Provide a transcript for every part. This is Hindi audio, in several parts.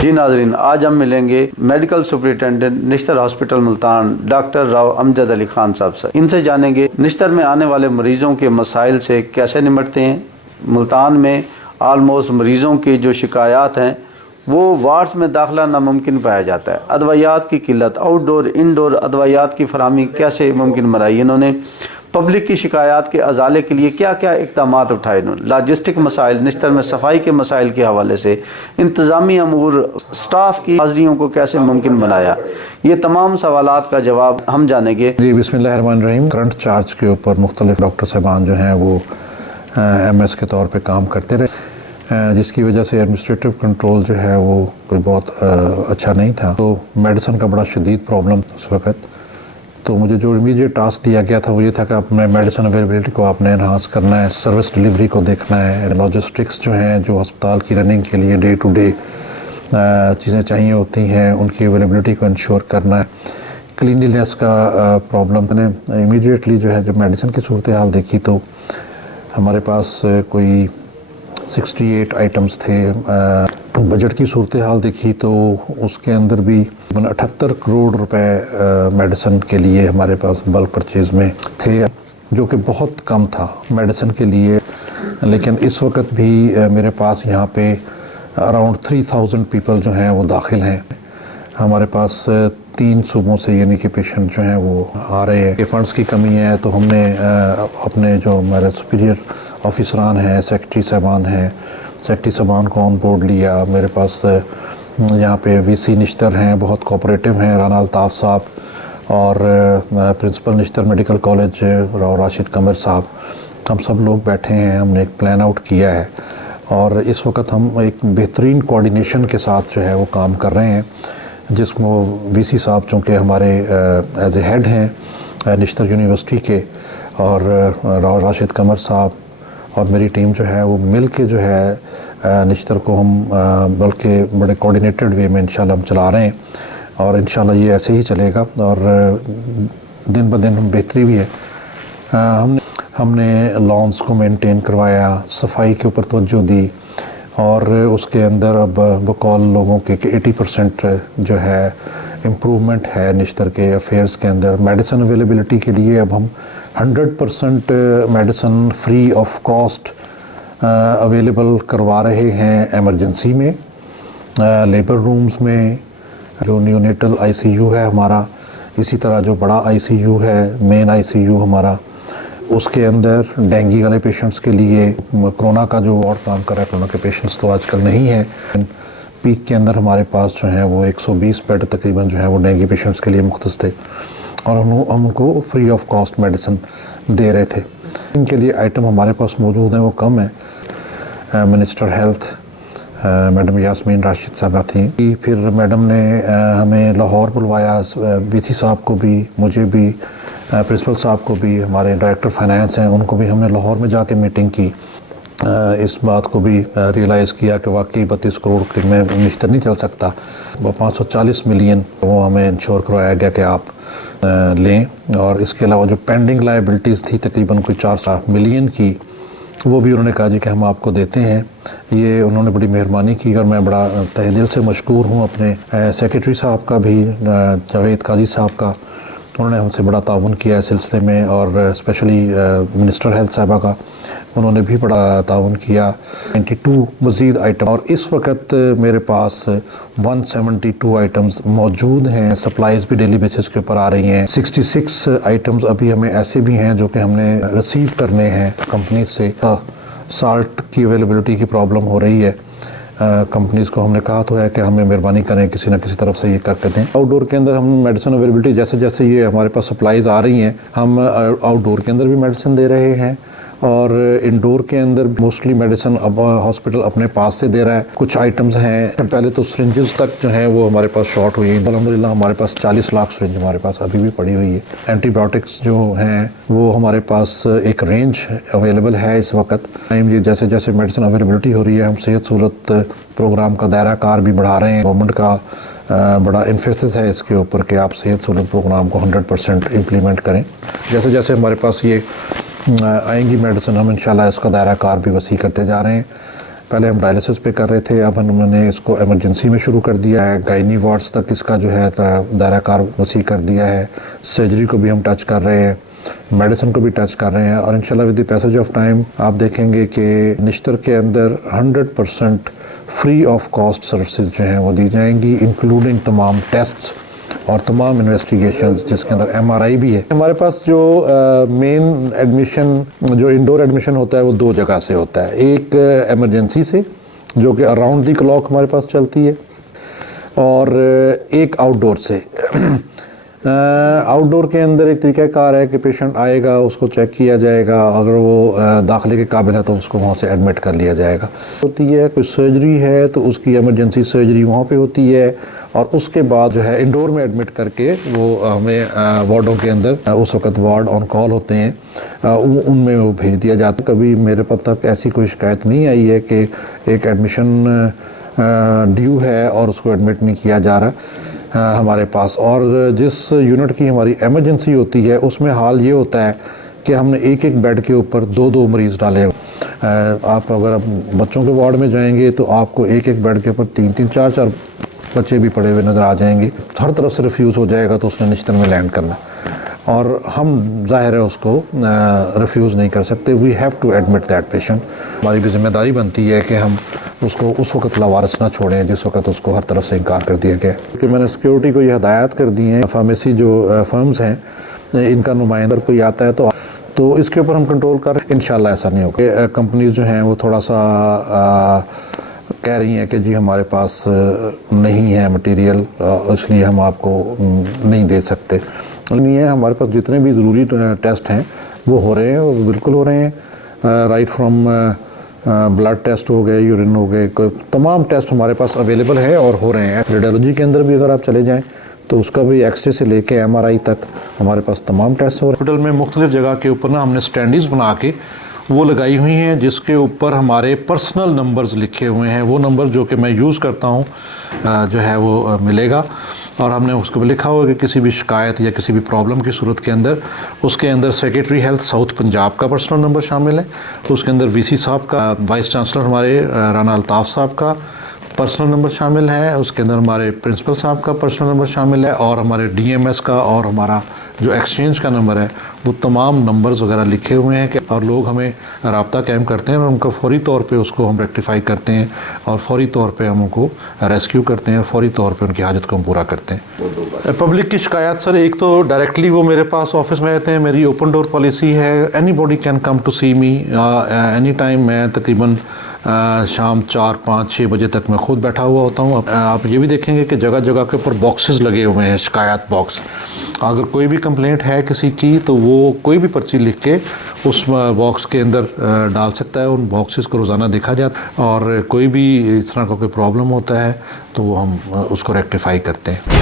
जी नाजरीन, आज हम मिलेंगे medical superintendent Nishtar hospital Multan doctor Rao Amjad Ali Khan साहब से। इनसे जानेंगे निश्तर में आने वाले मरीजों के मसाइल से कैसे निपटते हैं। मुल्तान में आलमोस्ट मरीजों की जो शिकायत हैं वो वार्ड्स में दाखिला नामुमकिन पाया जाता है। अदवायात की किल्लत, आउटडोर इनडोर अदवायात की फराहमी कैसे मुमकिन बनाई। इन्होंने पब्लिक की शिकायत के अजाले के लिए क्या क्या इक़दाम उठाए। इन्होंने लॉजिस्टिक मसाइल, निश्तर में सफाई के मसाइल के हवाले से इंतज़ामी अमूर, स्टाफ की हाज़िरियों को कैसे मुमकिन बनाया। ये तमाम सवालात का जवाब हम जानेंगे। जी बिस्मिल्लाहिर्रहमानिर्रहीम। करंट चार्ज के ऊपर मुख्तलिफ डॉक्टर साहबान जो हैं वो MS के तौर पे काम करते रहे, जिसकी वजह से एडमिनिस्ट्रेटिव कंट्रोल जो है वो कोई बहुत अच्छा नहीं था। तो मेडिसिन का बड़ा शदीद प्रॉब्लम उस वक़्त। तो मुझे जो इमीडिएट टास्क दिया गया था वो ये था कि अपने मेडिसिन अवेलेबिलिटी को आपने इन्हांस करना है, सर्विस डिलीवरी को देखना है, लॉजिस्टिक्स जो हैं जो अस्पताल की रनिंग के लिए डे टू डे चीज़ें चाहिए होती हैं उनकी अवेलेबिलिटी को इंश्योर करना है। क्लीनलीनेस का प्रॉब्लम। मैंने इमीडिएटली जो है जब मेडिसिन की सूरत हाल देखी तो हमारे पास कोई 68 आइटम्स थे। बजट की सूरत हाल देखी तो उसके अंदर भी 78 करोड़ रुपए मेडिसिन के लिए हमारे पास बल्क परचेज़ में थे, जो कि बहुत कम था मेडिसिन के लिए। लेकिन इस वक्त भी मेरे पास यहाँ पे अराउंड 3000 पीपल जो हैं वो दाखिल हैं। हमारे पास 3 सूबों से यानी कि पेशेंट जो हैं वो आ रहे हैं। फंड्स की कमी है तो हमने अपने जो हमारे सुपीरियर ऑफिसरान हैं, सेक्रेटरी साहबान हैं, सेक्रेटरी साहबान को ऑन बोर्ड लिया। मेरे पास यहाँ पे VC निश्तर हैं, बहुत कोऑपरेटिव हैं, राना अल्ताफ़ साहब, और principal Nishtar medical college Rao Rashid Qamar साहब। हम सब लोग बैठे हैं, हमने एक प्लान आउट किया है और इस वक्त हम एक बेहतरीन कोऑर्डिनेशन के साथ जो है वो काम कर रहे हैं, जिसको VC साहब चूँकि हमारे एज ए हेड हैं निश्तर यूनिवर्सिटी के, और राव राशिद कमर साहब और मेरी टीम जो है वो मिल के जो है निश्तर को हम बल्कि बड़े कोऑर्डिनेटेड वे में इंशाल्लाह हम चला रहे हैं और इंशाल्लाह ये ऐसे ही चलेगा और दिन ब दिन हम बेहतरी भी है। हमने लॉन्स को मेंटेन करवाया, सफाई के ऊपर तवज्जो दी और उसके अंदर अब बकौल लोगों के 80% जो है इम्प्रूवमेंट है निश्तर के अफेयर्स के अंदर। मेडिसिन अवेलेबिलिटी के लिए अब हम 100% medicine free of cost available करवा रहे हैं एमरजेंसी में, लेबर रूम्स में, जो नियोनेटल ICU है हमारा, इसी तरह जो बड़ा ICU है, मेन ICU हमारा, उसके अंदर डेंगू वाले पेशेंट्स के लिए कोरोना का जो वार्ड काम कर रहा है, कोरोना के पेशेंट्स तो आजकल नहीं है। पीक के अंदर हमारे पास जो है वो 120 बेड तकरीबन जो है वो डेंगू पेशेंट्स के लिए मुख्तस थे और हम उनको फ्री ऑफ कॉस्ट मेडिसिन दे रहे थे। इनके लिए आइटम हमारे पास मौजूद हैं वो कम है। Minister health madam Yasmeen Rashid साहबा थी, फिर मैडम ने हमें लाहौर बुलवाया, VC साहब को भी, मुझे भी, प्रिंसिपल साहब को भी, हमारे डायरेक्टर फाइनेंस हैं उनको भी हमने लाहौर में जाके मीटिंग की। इस बात को भी रियलाइज़ किया कि वाकई 32 करोड़ में निश्तर नहीं चल सकता। 540 मिलियन वो हमें इंश्योर करवाया गया कि आप लें, और इसके अलावा जो पेंडिंग लायबिलिटीज़ थी तकरीबन कोई 400 मिलियन की, वो भी उन्होंने कहा जी कि हम आपको देते हैं। ये उन्होंने बड़ी मेहरबानी की और मैं बड़ा तहे दिल से मशकूर हूँ अपने सेक्रेटरी साहब का भी, जावेद काजी साहब का। उन्होंने हमसे बड़ा ताउन किया है सिलसिले में, और स्पेशली मिनिस्टर हेल्थ साहबा का उन्होंने भी बड़ा ताउन किया। 92 मज़ीद आइटम, और इस वक्त मेरे पास 172 आइटम्स मौजूद हैं। सप्लाईज़ भी डेली बेसिस के ऊपर आ रही हैं। 66 आइटम्स अभी हमें ऐसे भी हैं जो कि हमने रिसीव करने हैं कंपनी से। साल्ट की अवेलेबिलिटी की प्रॉब्लम हो रही है, कंपनीज़ को हमने कहा तो है कि हमें मेहरबानी करें किसी न किसी तरफ से ये करके दें। आउटडोर के अंदर हम मेडिसिन अवेलेबिलिटी जैसे जैसे ये हमारे पास सप्लाईज़ आ रही हैं, हम आउटडोर के अंदर भी मेडिसिन दे रहे हैं और इंडोर के अंदर मोस्टली मेडिसिन अब हॉस्पिटल अपने पास से दे रहा है। कुछ आइटम्स हैं, पहले तो सिरिंजेस तक जो हैं वो हमारे पास शॉर्ट हुई है। अल्हम्दुलिल्लाह हमारे पास 40 लाख सिरिंज हमारे पास अभी भी पड़ी हुई है। एंटीबायोटिक्स जो हैं वो हमारे पास एक रेंज अवेलेबल है इस वक्त। ये जैसे जैसे मेडिसिन अवेलेबिलिटी हो रही है, हम सेहत सहूलत प्रोग्राम का दायरा कार भी बढ़ा रहे हैं। गवर्नमेंट का बड़ा इन्फोसिस है इसके ऊपर कि आप सेहत सहूलत प्रोग्राम को 100% इम्प्लीमेंट करें। जैसे जैसे हमारे पास ये आएंगी मेडिसिन, हम इंशाल्लाह इसका दायरा कार भी वसी करते जा रहे हैं। पहले हम डायलिसिस पे कर रहे थे, अब हमने इसको इमरजेंसी में शुरू कर दिया है। गायनी वार्ड्स तक इसका जो है दायरा कार वसी कर दिया है। सर्जरी को भी हम टच कर रहे हैं, मेडिसिन को भी टच कर रहे हैं, और इंशाल्लाह with the passage of time आप देखेंगे कि निश्तर के अंदर 100% फ्री ऑफ कॉस्ट सर्विसेज जो हैं वो दी जाएंगी, इंक्लूडिंग तमाम टेस्ट्स और तमाम इन्वेस्टिगेशंस, जिसके अंदर MRI भी है। हमारे पास जो मेन एडमिशन, जो इंडोर एडमिशन होता है वो 2 जगह से होता है। एक इमरजेंसी से जो कि अराउंड दी क्लॉक हमारे पास चलती है, और एक आउटडोर से। आउटडोर के अंदर एक तरीक़ाकार है कि पेशेंट आएगा, उसको चेक किया जाएगा, अगर वो दाखिले के काबिल है तो उसको वहाँ से एडमिट कर लिया जाएगा। होती है कोई सर्जरी है तो उसकी इमरजेंसी सर्जरी वहाँ पे होती है, और उसके बाद जो है इंडोर में एडमिट करके वो हमें वार्डों के अंदर उस वक्त वार्ड ऑन कॉल होते हैं, उनमें वो भेज दिया जाता है। कभी मेरे पास तक ऐसी कोई शिकायत नहीं आई है कि एक एडमिशन ड्यू है और उसको एडमिट नहीं किया जा रहा हमारे पास। और जिस यूनिट की हमारी इमरजेंसी होती है उसमें हाल ये होता है कि हमने एक एक बेड के ऊपर 2-2 मरीज़ डाले। आप अगर बच्चों के वार्ड में जाएंगे तो आपको एक एक बेड के ऊपर 3-3, 4-4 बच्चे भी पड़े हुए नज़र आ जाएंगे। हर तरफ से रिफ्यूज़ हो जाएगा तो उसने निश्तर में लैंड करना, और हम ज़ाहिर है उसको रिफ्यूज़ नहीं कर सकते। We have to admit that patient. हमारी भी जिम्मेदारी बनती है कि हम उसको उस वक्त लावारिस ना छोड़ें जिस वक्त उसको हर तरफ से इनकार कर दिया गया। क्योंकि मैंने सिक्योरिटी को ये हदायत कर दी हैं, फार्मेसी जो फर्म्स हैं इनका नुमाइंदा कोई आता है तो इसके ऊपर हम कंट्रोल कर रहे हैं। इंशाल्लाह ऐसा नहीं होगा। कंपनीज जो हैं वो थोड़ा सा कह रही हैं कि जी हमारे पास नहीं है मटेरियल, इसलिए हम आपको नहीं दे सकते। नहीं है, हमारे पास जितने भी ज़रूरी टेस्ट हैं वो हो रहे हैं, वो बिल्कुल हो रहे हैं। राइट फ्रॉम ब्लड टेस्ट हो गए, यूरिन हो गए, तमाम टेस्ट हमारे पास अवेलेबल है और हो रहे हैं। रेडियोलॉजी के अंदर भी अगर आप चले जाएँ तो उसका भी एक्सरे से लेके MRI तक हमारे पास तमाम टेस्ट हो रहे हैं। हॉस्पिटल में मुख्तलिफ जगह के ऊपर ना हमने स्टैंडीज़ बना के वो लगाई हुई हैं, जिसके ऊपर हमारे पर्सनल नंबर्स लिखे हुए हैं। वो नंबर जो कि मैं यूज़ करता हूँ जो है वो मिलेगा, और हमने उसको लिखा हुआ कि किसी भी शिकायत या किसी भी प्रॉब्लम की सूरत के अंदर उसके अंदर सेक्रेटरी हेल्थ साउथ पंजाब का पर्सनल नंबर शामिल है, उसके अंदर VC साहब का, वाइस चांसलर हमारे राना अल्ताफ़ साहब का पर्सनल नंबर शामिल है, उसके अंदर हमारे प्रिंसिपल साहब का पर्सनल नंबर शामिल है, और हमारे DMS का और हमारा जो एक्सचेंज का नंबर है वो तमाम नंबर्स वगैरह लिखे हुए हैं कि और लोग हमें रब्ता कायम करते हैं और उनका फौरी तौर पे उसको हम रेक्टिफाई करते हैं, और फौरी तौर पे हम उनको रेस्क्यू करते हैं, और फौरी तौर पे उनकी हाजत को हम पूरा करते हैं। पब्लिक की शिकायत सर, एक तो डायरेक्टली वो मेरे पास ऑफिस में आते हैं, मेरी ओपन डोर पॉलिसी है, anybody can come to see me any time. मैं तकरीबन शाम 4, 5, 6 बजे तक मैं खुद बैठा हुआ होता हूँ। आप ये भी देखेंगे कि जगह जगह के ऊपर बॉक्सेस लगे हुए हैं, शिकायत बॉक्स। अगर कोई भी कंप्लेंट है किसी की तो वो कोई भी पर्ची लिख के उस बॉक्स के अंदर डाल सकता है। उन बॉक्सेस को रोज़ाना देखा जाता है, और कोई भी इस तरह का कोई प्रॉब्लम होता है तो वो हम उसको रेक्टिफाई करते हैं।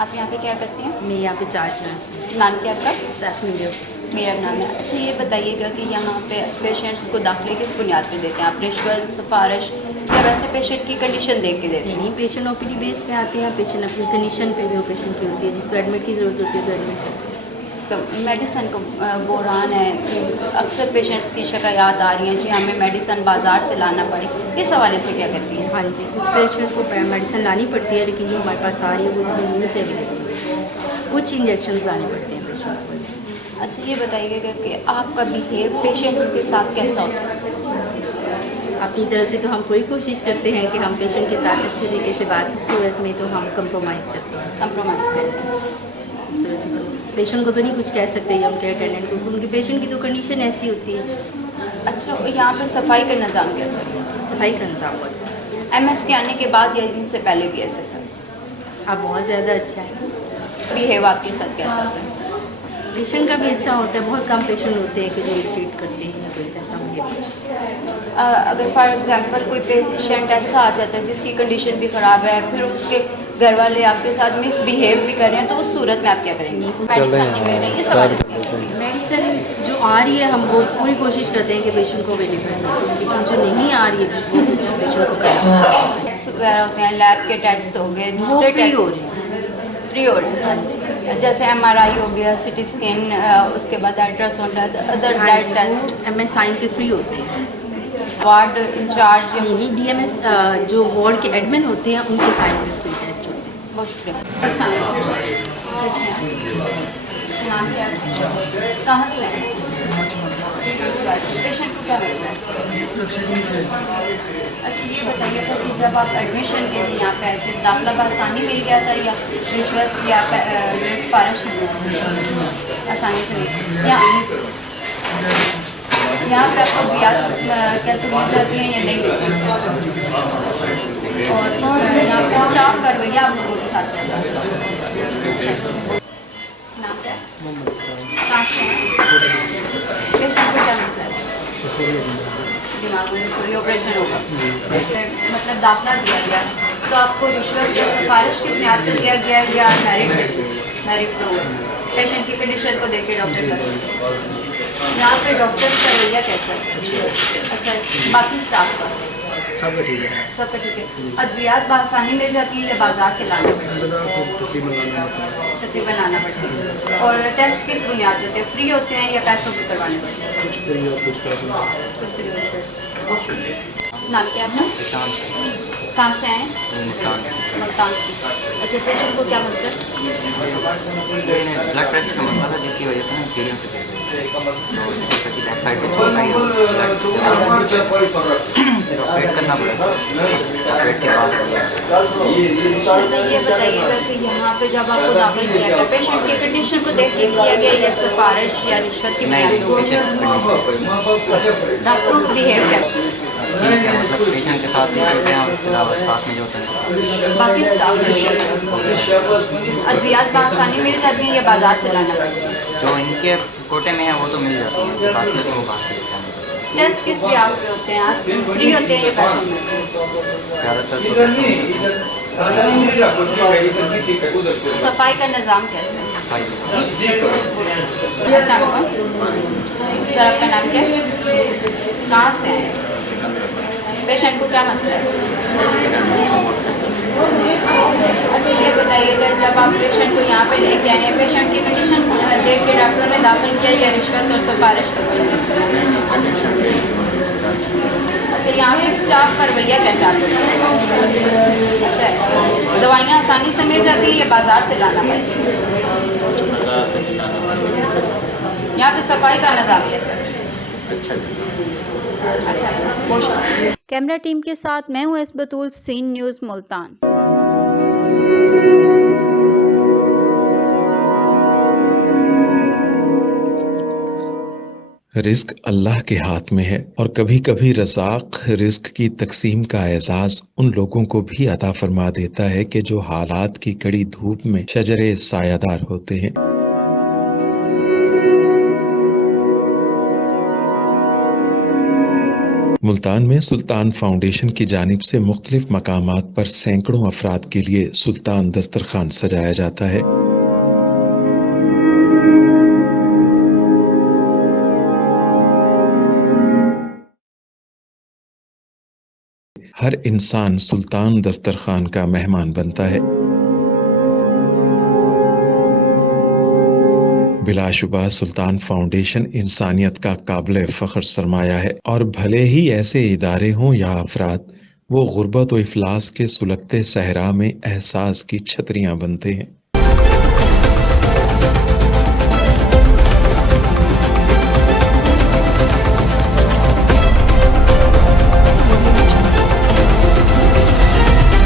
आप यहाँ पे क्या करती हैं? मैं यहाँ पे चार्ज नर्स हूँ। नाम क्या आपका? साथ में जो मेरा नाम है। अच्छा, ये बताइएगा कि यहाँ पे पेशेंट्स को दाखिले किस बुनियाद पे देते हैं आप? रिश्वत, सिफारिश, या वैसे पेशेंट की कंडीशन देख के देते हैं? नहीं, पेशेंट OPD बेस पे आते हैं। पेशेंट अपनी कंडीशन पे जो पेशेंट की होती है, जिसको एडमिट की ज़रूरत होती है तो एडमिट करते हैं। तो मेडिसन का बहरान है, अक्सर पेशेंट्स की शिकायत आ रही हैं जी हमें मेडिसन बाज़ार से लाना पड़े, इस हवाले से क्या करती हैं? हाँ जी, कुछ पेशेंट को मेडिसिन लानी पड़ती है, लेकिन जो हमारे पास आ रही है वो घूमने से भी कुछ इंजेक्शंस लाने पड़ते हैं पेशेंट को। अच्छा, ये बताइएगा कि आपका बिहेव पेशेंट्स के साथ कैसा होता है? अपनी तरफ से तो हम पूरी कोशिश करते हैं कि हम पेशेंट के साथ अच्छे तरीके से बात की सूरत में तो हम कंप्रोमाइज़ करते हैं। कंप्रोमाइज़ करते पेशेंट को तो नहीं कुछ कह सकते हम के अटेंडेंट को, उनके पेशेंट की तो कंडीशन ऐसी होती है। अच्छा, यहाँ पर सफाई का निज़ाम कैसा है? सफाई का निज़ाम बहुत अच्छा। MS के आने के बाद या इनसे पहले भी ऐसा था? अब बहुत ज़्यादा अच्छा है। बिहेव आपके साथ कैसा होता है? पेशेंट का भी अच्छा होता है। बहुत कम पेशेंट होते हैं कि जो ट्रीट करते हैं या कोई ऐसा मुझे। अगर फॉर एग्जांपल कोई पेशेंट ऐसा आ जाता है जिसकी कंडीशन भी ख़राब है, फिर उसके घर वाले आपके साथ मिसबिहेव भी कर रहे हैं तो उस सूरत में आप क्या करेंगे? मेडिसिन नहीं मिल रही, इस हवाले से क्या करेंगे? मेडिसिन जो आ रही है हम वो पूरी कोशिश करते हैं कि पेशेंट को अवेलेबल हो, लेकिन जो नहीं आ रही है वो कुछ पेशेंट को करना टेस्ट वगैरह होते हैं, लैब के टेस्ट हो गए, वो दूसरे फ्री हो टेस्ट रहे हैं। फ्री हो रहे हैं, जैसे MRI हो गया, CT स्कैन, उसके बाद ultrasound, other blood test, MSI के फ्री होते हैं। वार्ड इंचार्ज नहीं, DMS जो वार्ड के एडमिन होते हैं उनके साइड पे फ्री टेस्ट होते हैं। बहुत शुक्रिया। नाम क्या है? कहाँ से हैं? पेशेंट को क्या मसला है? अच्छा ये बताइए था कि जब आप एडमिशन के लिए यहाँ पे आए थे, दाखिला बआसानी मिल गया था या रिश्वत या सिफारिश आसानी से मिली? यहाँ पे आपको बियात कैसे मिल जाती हैं या नहीं मिलती? और यहाँ पे स्टाफ का रवैया आप लोगों के साथ कैसा? नाम क्या है? कहाँ से हैं? पेशेंट को क्या मसला है? दिमाग में सूरी ऑपरेशन होगा, मतलब दाखिला दिया गया तो आपको रिश्वत या सिफारिश की बुनियाद पर दिया गया या मेरिट पर? पेशेंट की कंडीशन को देख के डॉक्टर कर यहाँ पे डॉक्टर का रवैया कैसा है? अच्छा, बाकी स्टाफ का सब ठीक है। सबका ठीक है। अद्वियात बआसानी मिल जाती है या बाजार से लाना पड़ता है? तकरीबन लाना पड़ता है। और टेस्ट किस बुनियाद पे होते हैं? फ्री होते हैं या पैसों पर करवाने पड़ते हैं? कुछ फ्री और कुछ पैसे। कुछ फ्री होते हैं। बहुत शुक्रिया। नाम क्या है आपका? कहाँ से आए? मुल्तान। अच्छा, पेशेंट को क्या मसला है? ब्लड प्रेशर का मसला था जिसकी वजह से ना सीढ़ियों से गिर गए, तो बैक साइड पे छोड़ रही है, ऑपरेट करना पड़ा, ऑपरेट के बाद अच्छा ये बताइएगा कि यहाँ पे जब आपको दाखिल किया गया पेशेंट की कंडीशन को देख के किया गया या सिफारिश या रिश्वत की नहीं बुनियाद पे? डॉक्टरों को बिहेव कैसे? ठीक है, मतलब पेशेंट के साथ नहीं करते हैं, उसके अलावा साथ में जो होता है बाकी स्टाफ अद्वियात बआसानी मिल जाती हैं या बाजार से लाना पड़ता है? जो इनके कोटे में है वो तो मिल जाती है, बाकी तो वो बाहर से लेते हैं। टेस्ट किस ब्याह पे होते हैं? फ्री होते हैं या पैसों में? ज़्यादातर सफाई का निज़ाम कैसा है? अस्सलाम वालेकुम। सर आपका नाम क्या है? कहाँ से हैं? पेशेंट को क्या मसला है? अच्छा ये बताइएगा जब आप पेशेंट को यहाँ पे लेके आए हैं, पेशेंट की कंडीशन देख के डॉक्टरों ने दाखिल किया या रिश्वत और सिफारिश की? अच्छा यहाँ पे स्टाफ का रवैया कैसा है? अच्छा, दवाइयाँ आसानी से मिल जाती हैं या बाज़ार से लाना पड़ती है? यहाँ पे सफाई का निज़ाम कैसा है? अच्छा, बहुत शुक्रिया। कैमरा टीम के साथ मैं हूँ बतूल, सीन न्यूज़ मुल्तान। रिस्क अल्लाह के हाथ में है और कभी कभी रज़ाक रिस्क की तकसीम का एहसास उन लोगों को भी अता फरमा देता है कि जो हालात की कड़ी धूप में शजरे सायादार होते हैं। मुल्तान में सुल्तान फाउंडेशन की जानिब से मुख्तलिफ मकामात पर सैकड़ों अफराद के लिए सुल्तान दस्तरखान सजाया जाता है। हर इंसान सुल्तान दस्तरखान का मेहमान बनता है। बिलाशुबा सुल्तान फाउंडेशन इंसानियत का काबिल फ़ख्र सरमाया है और भले ही ऐसे इदारे हों या अफराद, वो गुर्बत व इफलास के सुलगते सहरा में एहसास की छतरियां बनते हैं।